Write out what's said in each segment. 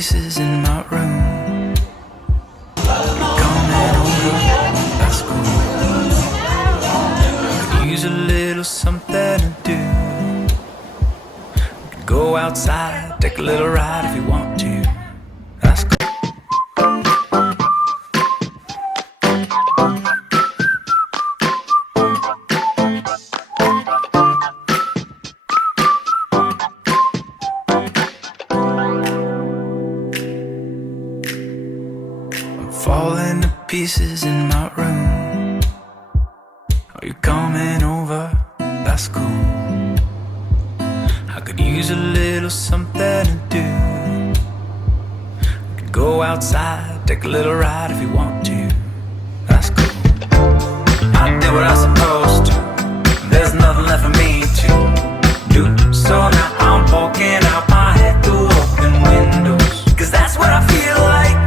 pieces in my room. You're coming over, that's cool. I could use a little something to do. We could go outside, take a little ride if you want to. That's cool. Falling to pieces in my room. Are you coming over? That's cool. I could use a little something to do. We could go outside, take a little ride if you want to. That's cool. I did what I was supposed to. There's nothing left for me to do. So now I'm poking out my head through open windows. 'Cause that's what I feel like.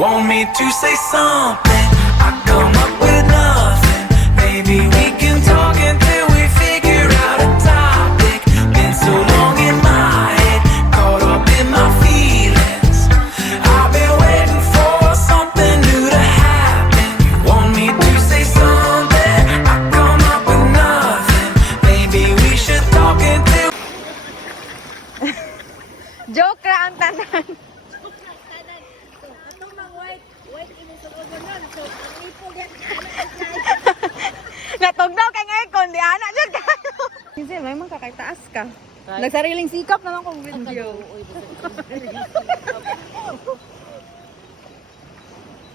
Want me to say something? I come up with nothing. Maybe we can talk until we figure out a topic. Been so long in my head, caught up in my feelings. I've been waiting for something new to happen. You want me to say something? I come up with nothing. Maybe we should talk until. Joke ra ang tanan. Natugnaw kay ngayon kundi anak dyan kayo. Kasi may mga kakaytaas ka. Nagsariling sikap naman kong video.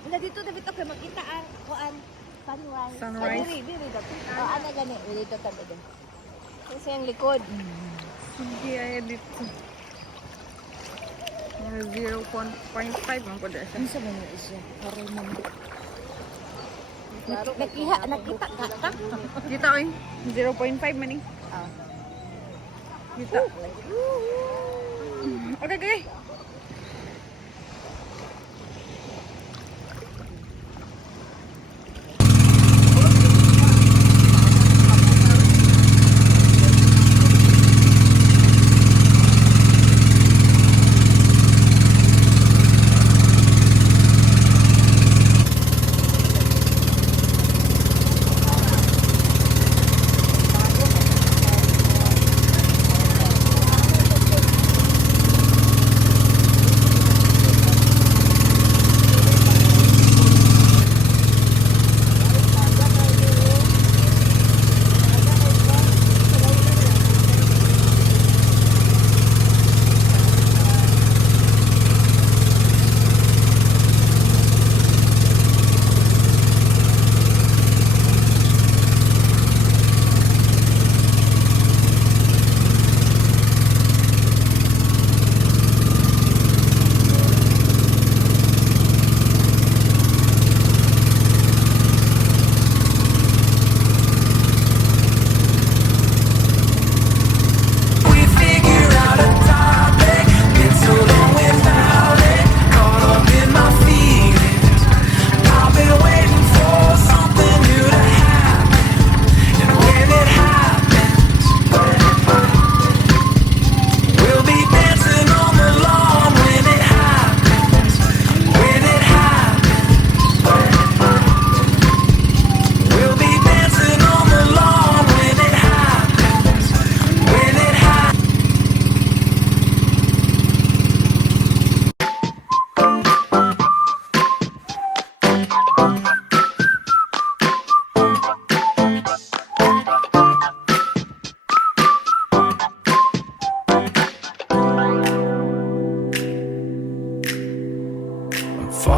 Wala dito David okay makita ang kuan sunrise. Sunrise. Diri dapat. Ana gani dito ta din. Kasi ang likod. Sige ay dito. 0.5 man po dyan siya. Ano sa mga isya? Karoon naman. Nakita ka? Kita oy. 0.5 man eh. Kita. Okay, okay.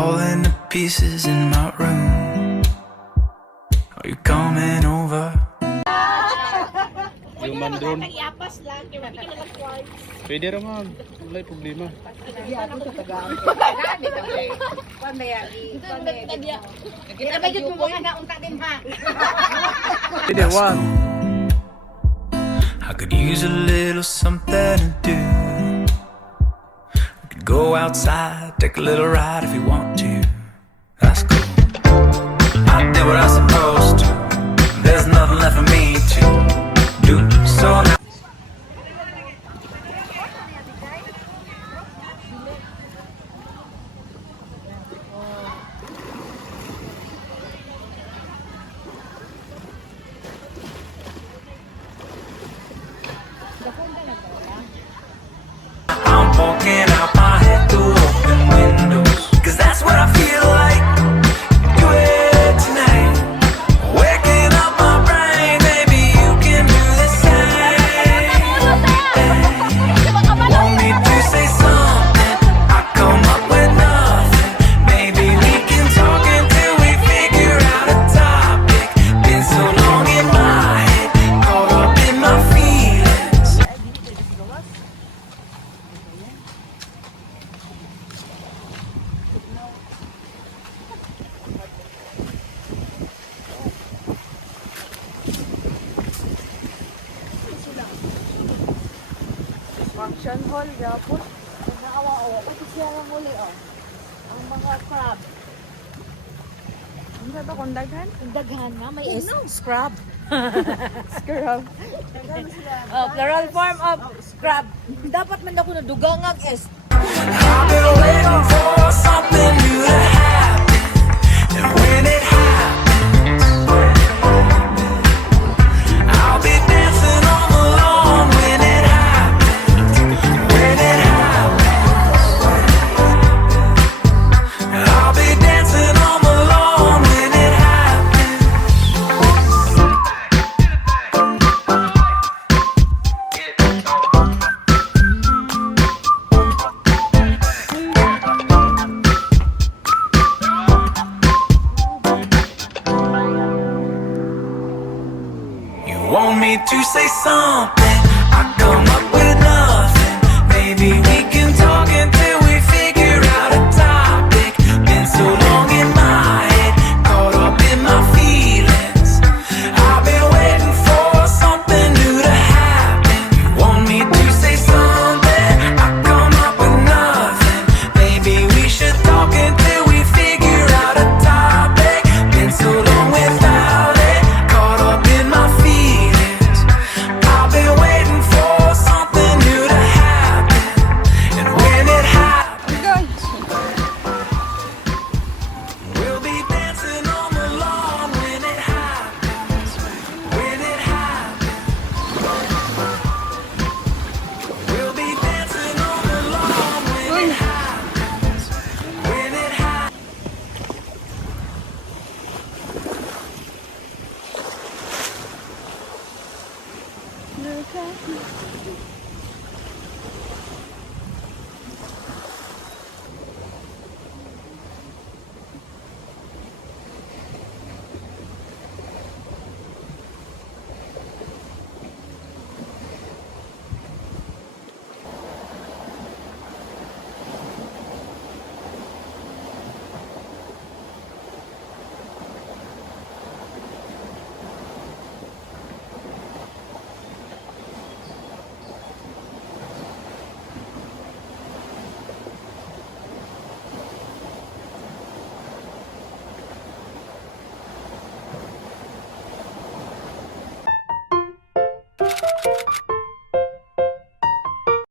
falling to pieces in my room. Are you coming over? Human drone. Iapas lang, kaya hindi ka nalang quartz. Pwede rin ma'am. Wala yung problema. Kita ba yun mo nga unta din ha? Pwede, one. I could use a little something to do. We could go outside, take a little ride if you want to. That's cool. I did what I was supposed to. There's nothing left for me to do. So now I'm walking out my head through open windows. 'Cause that's what I feel like. Do it tonight. Waking up my brain, maybe you can do the same. Want me to say something? I come up with nothing. Maybe we can talk until we figure out a topic. Been so long in my head, caught up in my feelings. Function hall, yapon. Naawa-awa. Pati siya lang muli oh. Ang mga crab. Ano ba kung daghan? Ang daghan nga, may scrub. Scrub. Oh, plural form of scrub. Dapat man ako na dugangag is. I've been waiting for something new to happen, and when it happens, I'll be dancing on the lawn. When it happens, when it happens, I'll be dancing on the lawn. When it happens. You want me to say something?